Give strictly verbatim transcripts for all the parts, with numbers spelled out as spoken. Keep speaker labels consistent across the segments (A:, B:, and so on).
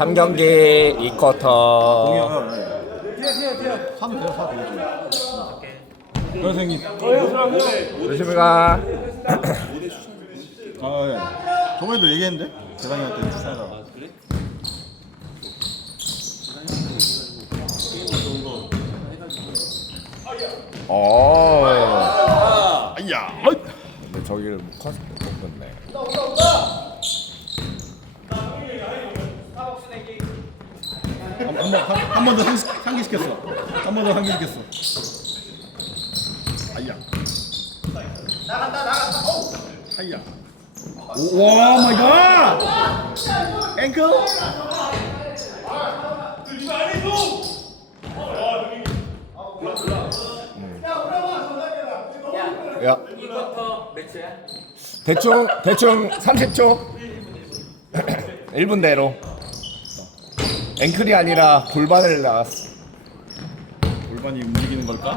A: 삼 경기 이 쿼터.
B: 공이요. 사도 돼요, 사도 되죠. 선생님.
A: 조심히 가.
B: 아 예. 저번에도 얘기했는데 대단이한테 추천해달라.
A: 어.
B: 아야.
A: 근데 저기를 못 컸- 못 컸네.
B: 한번 더 상기시켰어. 한 번 더 상기시켰어. 아야. 나간다 나간다. 하야. 오, 와 마이 갓. 앵클.
A: 야. 대충 대충 삼십 초. 일 분 내로. 앵클이 아니라 골반을 나갔어.
B: 골반이 움직이는 걸까?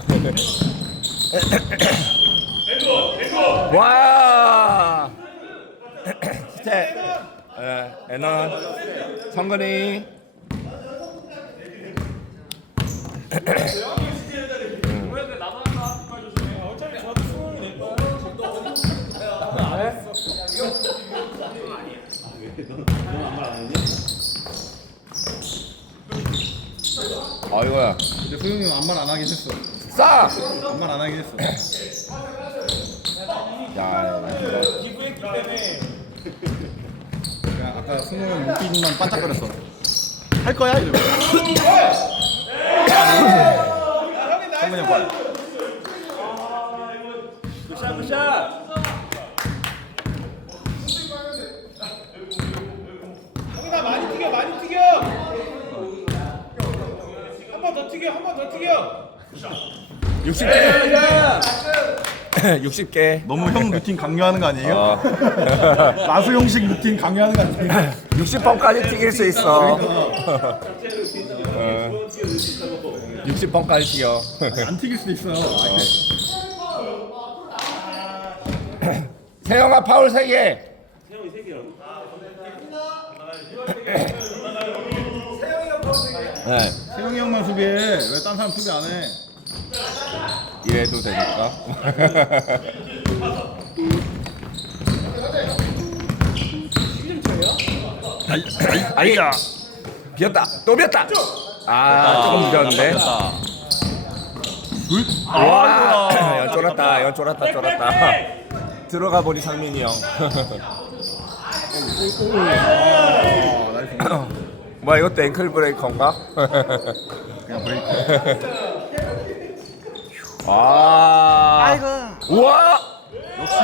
A: 와. 스텝. 에, 에넌. 성근이. 아이고야.
B: 근데 소영이 형 아무 말 안 하긴 했어.
A: 싸.
B: 아무 말 안 하긴 했어.
A: 야.
B: 그냥 아까 승우 형 눈빛만 반짝거렸어. 할 거야 이러면. 성근이 형 봐.
C: 굿샷 굿샷. 형아 많이 튀겨 많이 튀겨. 한 번 더 튀겨 한 번 더 튀겨.
A: 육십 개. 육십 개.
B: 너무 형 루틴 강요하는 거 아니에요?
A: 어.
B: 마수 형식 루틴 강요하는 거 아니에요?
A: 육십 번까지 튀길 수 있어. 육십 번까지 튀겨.
B: 안 튀길 수도 있어요.
A: 세영아 파울 세 개.
C: 세영이 세 개라고?
A: 네.
B: 세영이 형만 수비해. 왜 딴 사람 수비 안 해?
A: 이래도 되니까. 아이야. 비었다. 또 비었다. 아, 조금 비었는데. 와, 연 쫄았다. 연 쫄았다. 쫄았다. 들어가 보니 상민이 형. 뭐야 이것도 앵클 브레이커인가?
B: 그냥 브레이크.
A: 아. 아이고. 우와.
B: 역시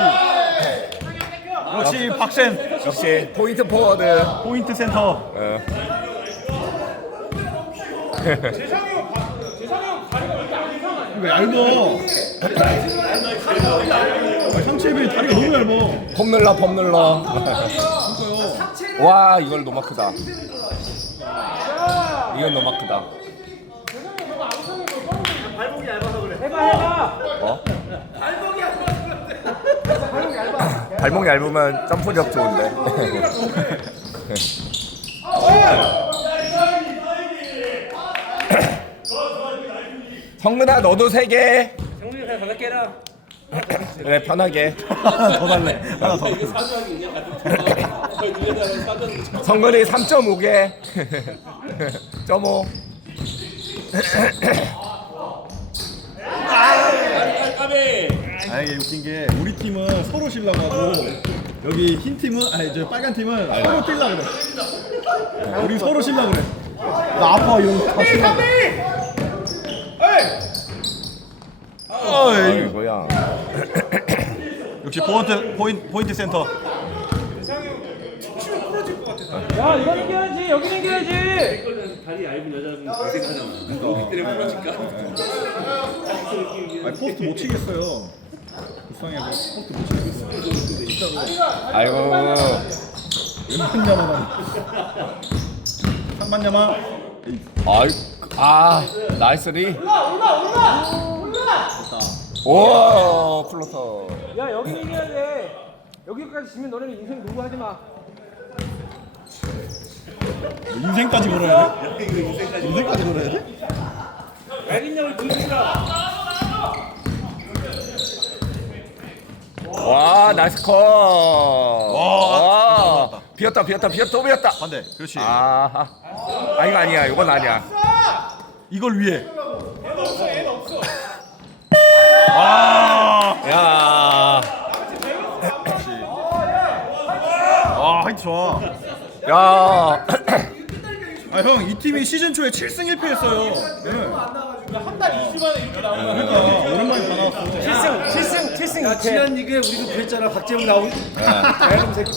B: 역시 박센
A: 역시 포인트 포워드.
B: 포인트 센터.
A: 어.
C: 재상이 형 가- 재상이 형 다리가 왜 이렇게 안 이상하냐?
B: 왜 얇어? 아, 상체비 다리가 너무 얇어.
A: 폼 눌러 폼 눌러. 와 이걸 너무 크다. 이건 너무 크다.
C: 발목이 얇아서 그래. 해봐 해봐.
A: 어?
C: 발목이 얇아서 그래. 발목이 얇아.
A: 발목 얇으면 점프력 좋은데. 성근아 너도 세 개.
C: 정국이 그냥 가볍게 해라.
A: 그래 편하게.
B: 더 달래. 하나 더.
A: 성근이 삼 점 오 개. 점 오.
C: 까비.
B: 아 이게 웃긴 게 우리 팀은 서로 쉬려고 하고 여기 흰 팀은 아니 저 빨간 팀은 서로 뛰려 그래. 우리 서로 쉬려 그래. 나 아파 이런 거 다 쉬려. 어이.
A: 이거야.
B: 역시 포인트 포인트 포인트 센터.
C: 야 이거 이겨야지 여기 이겨야지. 다리 얇은 여자분 고생하잖아. 거기 때문에 부러질까?
B: 아니 포스트 못 치겠어요. 불쌍해 뭐 포스트 못 치겠어. 진짜로.
A: 아이고.
B: 웬만냐만 상만냐만.
A: 아이 아 나이스리. 오 클로터.
C: 야 여기 이겨야 돼. 여기까지 지면 너네는 인생 농구하지 마.
B: 인생까지 걸어야 돼? 인생까지 걸어야 돼?
C: 알겠냐고 둘이가.
A: 와 나이스 컷. 와,
B: 와.
A: 비었다 비었다 비었다 또 비었다.
B: 반대. 그렇지.
A: 아, 아 이거 아니야. 이건 아니야.
B: 이걸 위해. 와.
A: 야,
B: 그렇지. 와, 하이트 좋아.
A: 야.
B: 아, 형, 이 팀이 시즌 초에 칠 승 일 패했어요. 네.
C: 한달 이 주 만에 이렇게 나오는
B: 그러니까 오랜만에 다 나왔어.
C: 칠승 칠승 칠승. 야 지난 리그에 우리도 그랬잖아. 박재웅 나오고. 대형 새끼.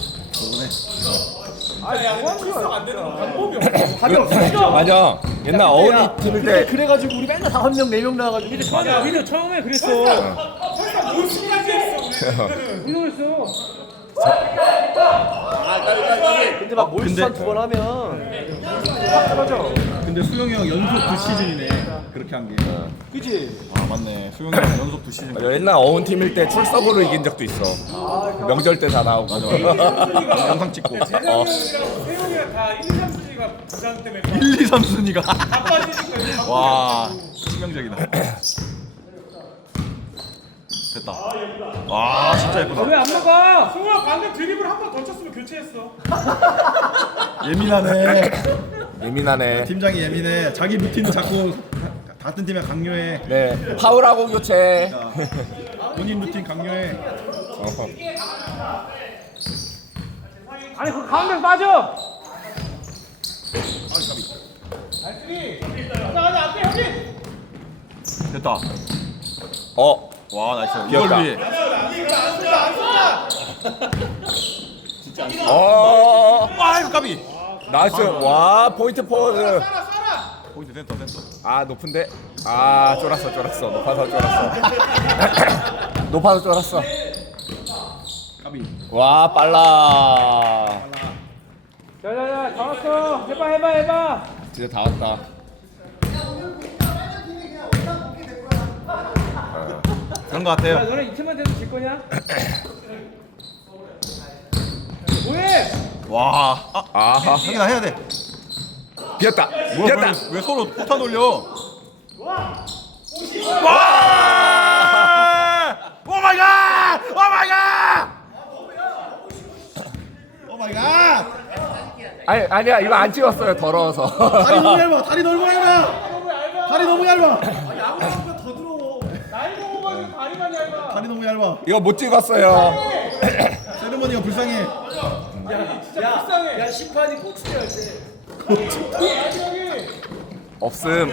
C: 아야 원투가 안 되는 거 방법이 없어. 답이 없어.
A: 맞아. 옛날 어울리 팀일 때
C: 그래가지고 우리 맨날 다섯 명 네 명 나와가지고. 근데 맞아. 우리도 처음에 그랬어. 설마 뭘 승리하지 했어. 우리도 그랬어. 근데 막 몰수한 두 번 하면 떨어져.
B: 근데 수영이 형 연속 두 시즌이네. 그렇게 한 게.
C: 그치?
B: 아, 맞네. 수영이 형 연속 두 시즌.
A: 맞아, 옛날 어운 팀일 때 출석으로 이긴 적도 있어. 명절 때 다 나오고.
B: 영상 찍고.
A: 어.
C: 세용이랑 다 일, 이, 삼 순위가 부상 때문에
B: 일, 이, 삼 순위가.
C: 다 빠지니까.
B: 와, 치명적이다. 됐다. 와, 진짜 예쁘다.
C: 왜 안 먹어? 승우야 방금 드리블 한 번 더 쳤으면 교체했어.
B: 예민하네.
A: 예민하네.
B: 팀장이 예민해. 자기 루틴 자꾸 같은 팀에 강요해.
A: 네, 파울하고 교체.
B: 본인 루틴 강요해.
A: 어허.
C: 아니 그 가운데 빠져.
B: 됐다.
A: 어,
B: 와, 나이스.
A: 귀엽다.
B: 이걸 위해.
A: 어,
B: 와, 이거 까비.
A: 나이스. 와, 포인트 포즈.
B: 포인트 센터, 센터.
A: 아, 높은데? 아, 쫄았어, 쫄았어. 높아서 쫄았어. 높아서 쫄았어.
B: 까비.
A: 와, 빨라.
C: 야야야 다 왔어. 해봐 해봐 해봐.
A: 진짜 다 왔다.
B: 그런 거
C: 야
B: 같아요.
C: 너네 이 팀만 돼도 질 거냐? 뭐해?
B: 와, 아,
A: 아하.
B: 형이나 해야 돼.
A: 비었다.
B: 뭐야,
A: 비었다.
B: 왜, 왜 서로 폭탄 올려? 와! 오 마이 갓! 오 마이 갓! 오 마이 갓!
A: 아니, 아니야. 이거 안 찍었어요. 더러워서.
B: 다리 너무 얇아. 다리 너무 얇아. 다리 너무 얇아.
C: 나이 먹어가지고 다리만 얇아.
B: 다리 너무 얇아.
A: 이거 못 찍었어요.
B: 세레머니가 불쌍해.
C: 진짜 불쌍해. 야 심판이 고추대 할 때.
A: 없음.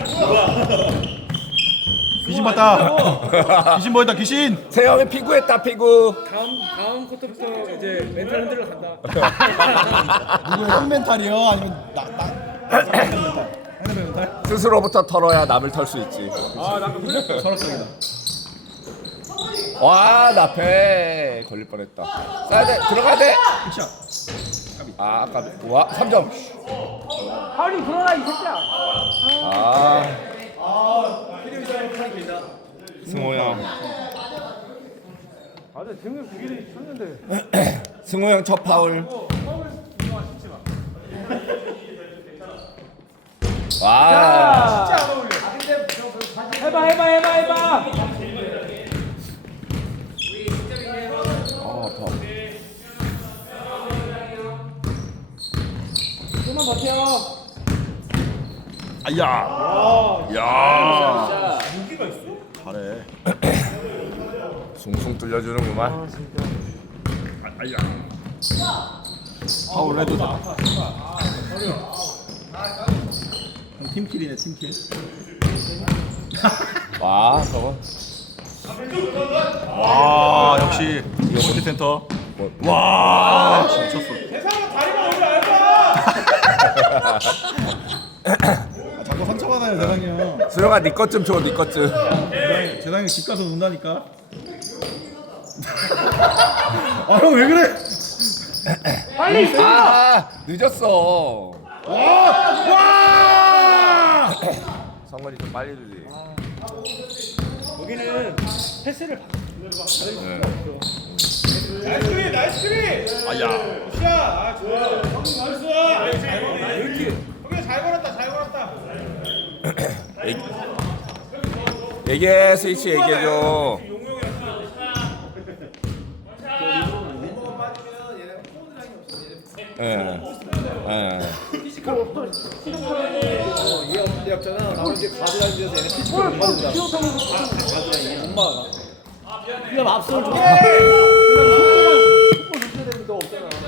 B: 귀신 봤다. 귀신 보였다. 귀신.
A: 세영이 피구했다, 피구.
C: 다음 다음 쿼터부터 이제 멘탈 흔들러 간다.
B: 누구의 형 멘탈이요? 아니면 나 나. 멘탈. 상대방 멘탈?
A: 스스로부터 털어야 남을 털 수 있지.
C: 아나 근데
B: 서럽적이다.
A: 와, 나패 걸릴 뻔했다. 쏴야 돼. 들어가야 돼.
B: 굿샷.
A: 아, 아까 와, 삼 점.
C: 하울이 불어라 이 새끼야.
A: 아. 승호 형.
C: 아 근데 등을 두 개를 쳤는데.
A: 승호 형 첫 파울. 와.
C: 진짜 안 어울려. 해봐 해봐 해봐 해봐.
A: 아, 아파.
C: 좀만 버텨.
B: 아야. 야. 잘해.
A: 숭숭 뚫려주는구만.
B: 아, 아야. 파울 해도 돼. 팀킬이네 팀킬.
A: 와, 저거.
B: 와, 역시 포인트 센터. 와, 미쳤어.
C: 대상은 다리가 너무 얇아.
B: 아, 자꾸 상처받아요 재상이 형.
A: 수영아, 네 것 좀 줘, 네 것 좀.
B: 재상이, 재상이 집 가서 논다니까. 아, 형 왜 그래?
C: 빨리 써.
A: 아, 늦었어.
B: 와! 와!
A: 성건이 좀 빨리 주지.
C: 여기는 패스를 받.
B: 아야.
C: 샷. 아 좋아. 나이스.
A: 얘기, 얘기해 스위치 얘기해줘. 예. 예.
B: 얘 없는데 없잖아. 나머지 가드라인 데서 얘네 피치볼 못 맞는다. 가드라인 못 막아. 그냥 앞서를 좀. 그냥 속도만 속도 줬어야 되는데 너 없잖아.